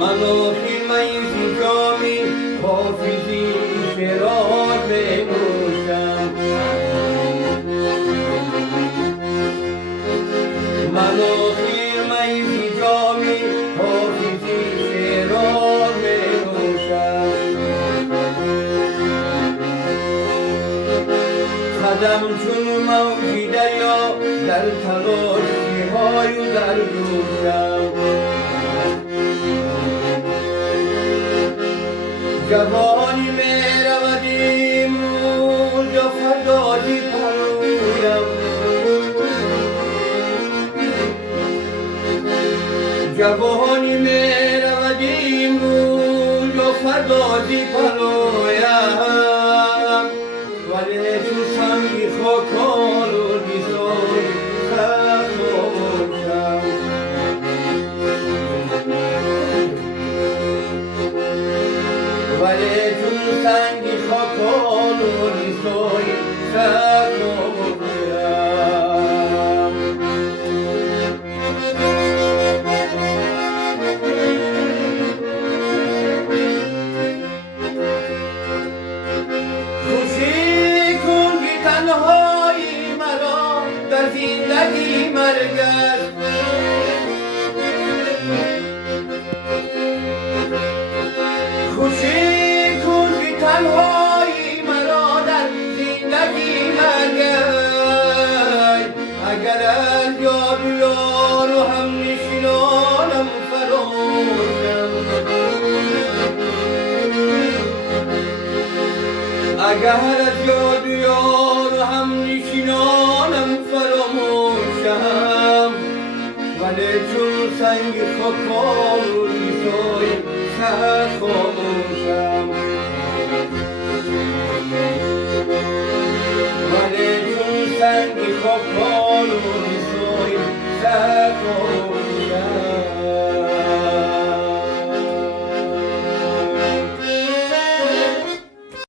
منافی میزی جامی حافظی شرار بنوشم منافی میزی جامی حافظی شرار بنوشم قدم چون موجی دریا در تلاشی های و در جوشم جوانی می رود امروز یا فردادی پرویم جوانی می رود امروز یا فردادی پرویم ولی تو سنگی خاکان و دیزای خاموشم ولی چون سنگی خاکان و ریزای خاموشم خوشی کن که تنهایی مرا در زندگی مرگ است خوشی کن که تنهایی مرا در زندگی مرگ است اگر از یاد و یار و هم نشینانم فراموشم اگر از یاد و یار و هم نشینانم فراموشم ولی چون سنگ خاکان و ریزای خاموشم ولی چون سنگ خاکان